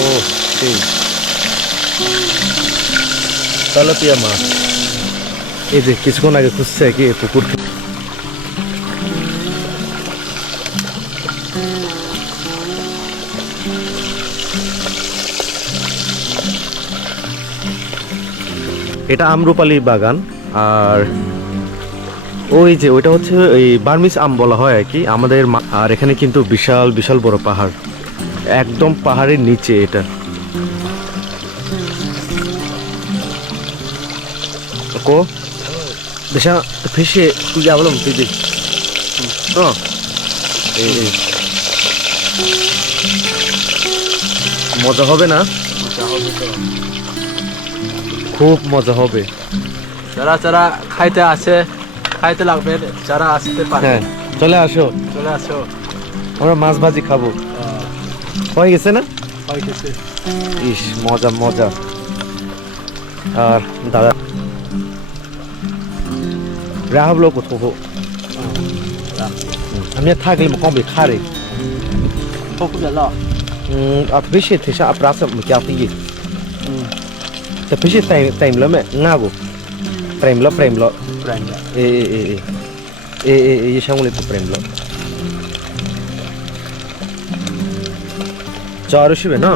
ও সেই তেলাপিয়া মাছ। এই যে কিছুক্ষণ আগে খুঁজছে কি পুকুর। এটা আম্রপালি বাগান। আর ওই যে ওইটা হচ্ছে এই বার্মিস আম বলা হয় আর কি আমাদের। আর এখানে কিন্তু বিশাল বিশাল বড় পাহাড়, একদম পাহাড়ের নিচে এটা। কো দেশা ফিশে তুই যা বললাম তুই মজা হবে না? খুব মজা হবে। যারা যারা খাইতে আসে, খাইতে লাগবে, যারা আসতে পারে হ্যাঁ চলে আসো, চলে আসো। আমরা মাছ ভাজি খাবো। হয়ে গেছে না? হয়ে গেছে। ইস মজা মজা। আর দাদা রাহাবলো কোথাও আমি থাকলে কমবে খারে 포크벨라. আর বেশি থেসা আপ্রাসা মুকে আফিয়ে তা বেশি টাইম লমে নাগো প্রেমলো 브랜드. এ সামলে তো প্রেমলো চারশিবে না